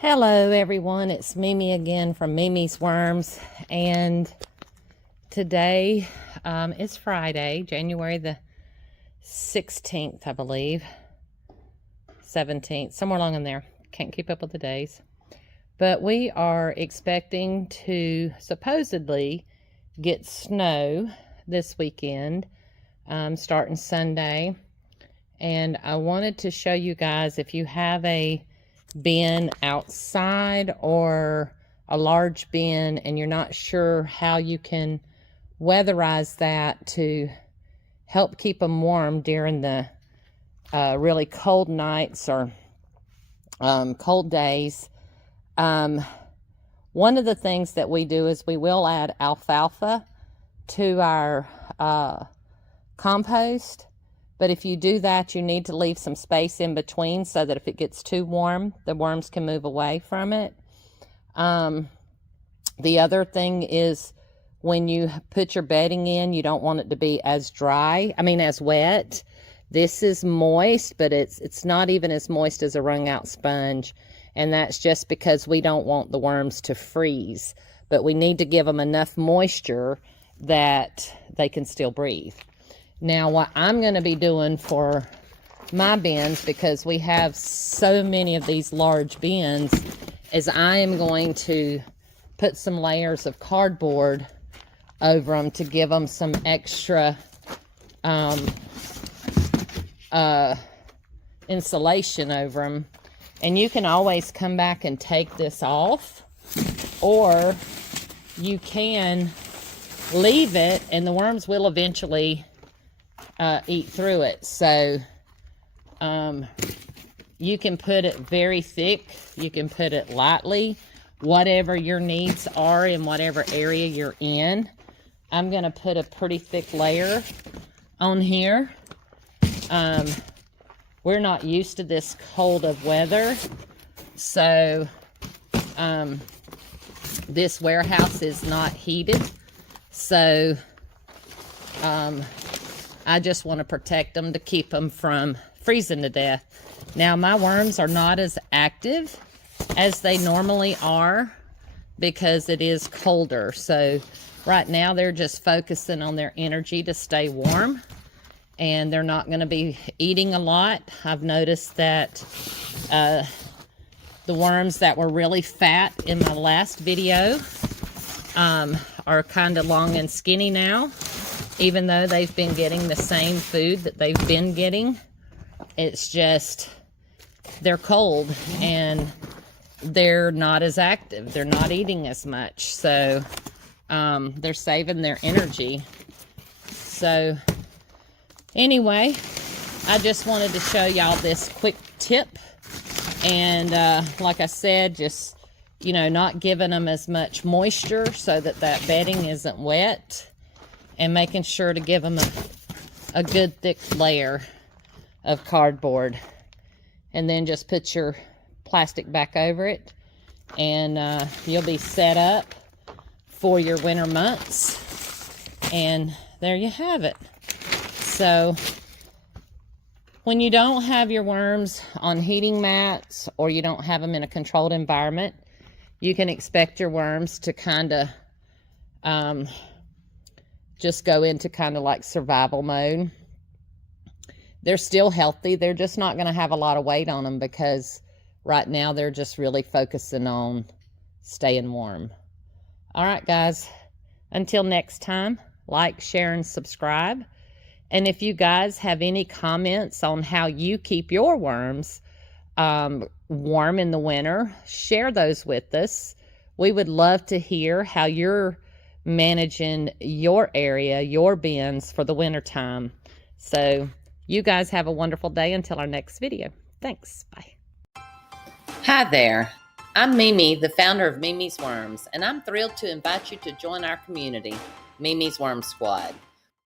Hello everyone, it's Mimi again from Mimi's Worms, and today is Friday, January the 16th, I believe, 17th, somewhere along in there. Can't keep up with the days. But we are expecting to supposedly get snow this weekend, starting Sunday. And I wanted to show you guys, if you have a bin outside or a large bin and you're not sure how you can weatherize that to help keep them warm during the really cold nights or cold days. One of the things that we do is we will add alfalfa to our compost. But if you do that, you need to leave some space in between so that if it gets too warm, the worms can move away from it. The other thing is when you put your bedding in, you don't want it to be as as wet. This is moist, but it's not even as moist as a wrung out sponge. And that's just because we don't want the worms to freeze. But we need to give them enough moisture that they can still breathe. Now, what I'm going to be doing for my bins, because we have so many of these large bins, is I am going to put some layers of cardboard over them to give them some extra insulation over them. And you can always come back and take this off, or you can leave it and the worms will eventually eat through it. So you can put it very thick, you can put it lightly, whatever your needs are in whatever area you're in. I'm gonna put a pretty thick layer on here. We're not used to this cold of weather, so this warehouse is not heated, so I just want to protect them to keep them from freezing to death. Now, my worms are not as active as they normally are because it is colder. So right now they're just focusing on their energy to stay warm, and they're not going to be eating a lot. I've noticed that the worms that were really fat in my last video are kind of long and skinny now. Even though they've been getting the same food that they've been getting, it's just they're cold and they're not as active. They're not eating as much. So they're saving their energy. So anyway, I just wanted to show y'all this quick tip. And like I said, just, not giving them as much moisture so that that bedding isn't wet. And making sure to give them a good thick layer of cardboard. And then just put your plastic back over it. And you'll be set up for your winter months. And there you have it. So when you don't have your worms on heating mats, or you don't have them in a controlled environment, you can expect your worms to kind of just go into kind of like survival mode. They're still healthy. They're just not going to have a lot of weight on them because right now they're just really focusing on staying warm. All right, guys. Until next time, like, share, and subscribe. And if you guys have any comments on how you keep your worms warm in the winter, share those with us. We would love to hear how you're managing your area, your bins for the winter time. So you guys have a wonderful day until our next video. Thanks. Bye. Hi there. I'm Mimi, the founder of Mimi's Worms, and I'm thrilled to invite you to join our community, Mimi's Worm Squad.